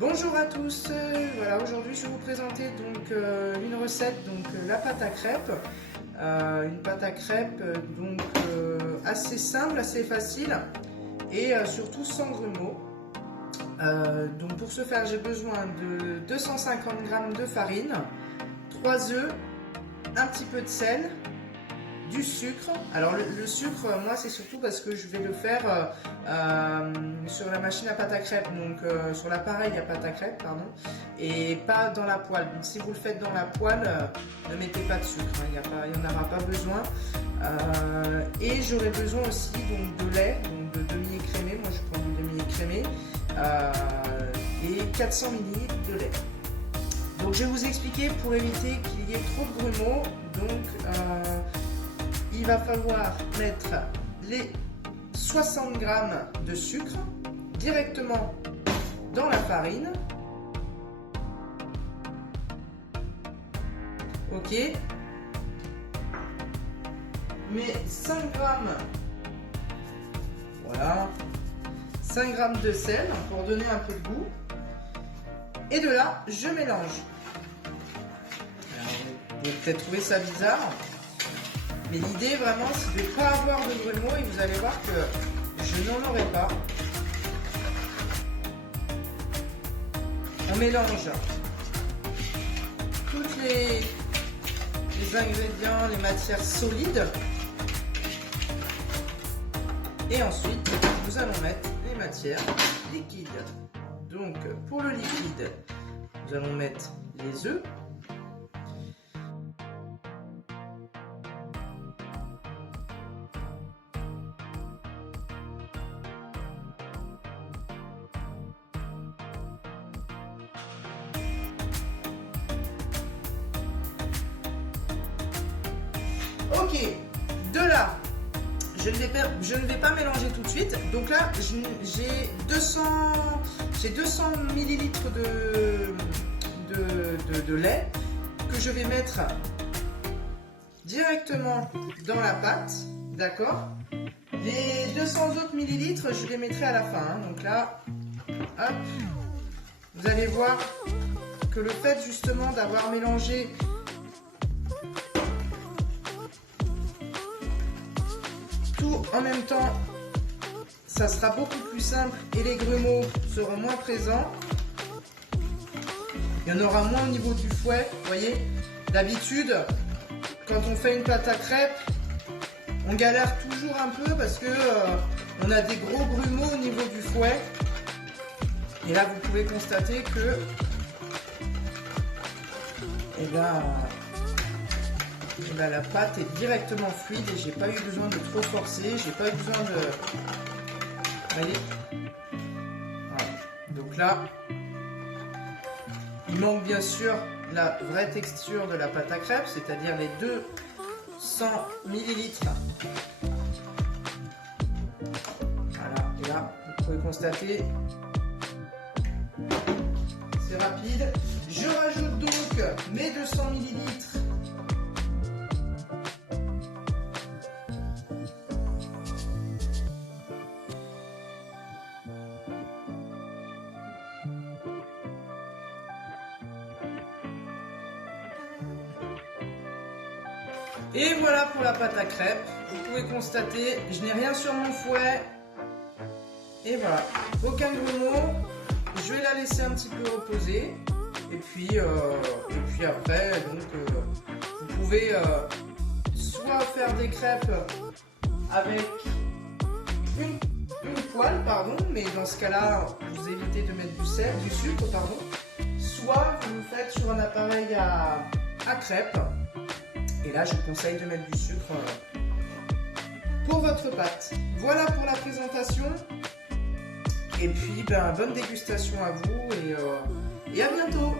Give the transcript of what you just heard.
Bonjour à tous, voilà, aujourd'hui je vais vous présenter donc une recette, la pâte à crêpes. Une pâte à crêpes assez simple, assez facile et surtout sans grumeaux. Donc pour ce faire j'ai besoin de 250 g de farine, 3 œufs, un petit peu de sel, du sucre. Alors le sucre, moi c'est surtout parce que je vais le faire sur la machine à pâte à crêpes, donc sur l'appareil à pâte à crêpes, pardon, et pas dans la poêle. Donc si vous le faites dans la poêle, ne mettez pas de sucre, hein, il n'y en aura pas besoin. Et j'aurai besoin aussi donc, de lait, donc de demi-écrémé, moi je prends du demi-écrémé, et 400 ml de lait. Donc je vais vous expliquer pour éviter qu'il y ait trop de grumeaux. Donc il va falloir mettre les 60 g de sucre directement dans la farine. Ok. Mais 5 g, voilà, 5 g de sel pour donner un peu de goût. Et de là, je mélange. Alors, vous pouvez peut-être trouver ça bizarre. Mais l'idée vraiment c'est de ne pas avoir de grumeaux et vous allez voir que je n'en aurai pas. On mélange tous les ingrédients, les matières solides. Et ensuite nous allons mettre les matières liquides. Donc pour le liquide, nous allons mettre les œufs. Ok, de là, je ne vais pas mélanger tout de suite. Donc là, j'ai 200 ml de lait que je vais mettre directement dans la pâte, d'accord. Les 200 autres millilitres, je les mettrai à la fin, hein. Donc là, hop, vous allez voir que le fait justement d'avoir mélangé tout en même temps, ça sera beaucoup plus simple et les grumeaux seront moins présents. Il y en aura moins au niveau du fouet. Vous voyez, d'habitude, quand on fait une pâte à crêpes, on galère toujours un peu parce que on a des gros grumeaux au niveau du fouet. Et là, vous pouvez constater que la pâte est directement fluide et j'ai pas eu besoin de trop forcer, j'ai pas eu besoin de... Vous voyez, voilà. Donc là, il manque bien sûr la vraie texture de la pâte à crêpes, c'est-à-dire les 200 ml. Voilà, et là, vous pouvez constater, c'est rapide. Je rajoute donc mes 200 ml. Et voilà pour la pâte à crêpes. Vous pouvez constater, je n'ai rien sur mon fouet. Et voilà, aucun grumeau. Je vais la laisser un petit peu reposer. Et puis après, vous pouvez soit faire des crêpes avec une poêle, pardon, mais dans ce cas-là, vous évitez de mettre du sucre, pardon. Soit vous le faites sur un appareil à crêpes. Et là, je vous conseille de mettre du sucre pour votre pâte. Voilà pour la présentation. Et puis, bonne dégustation à vous et à bientôt.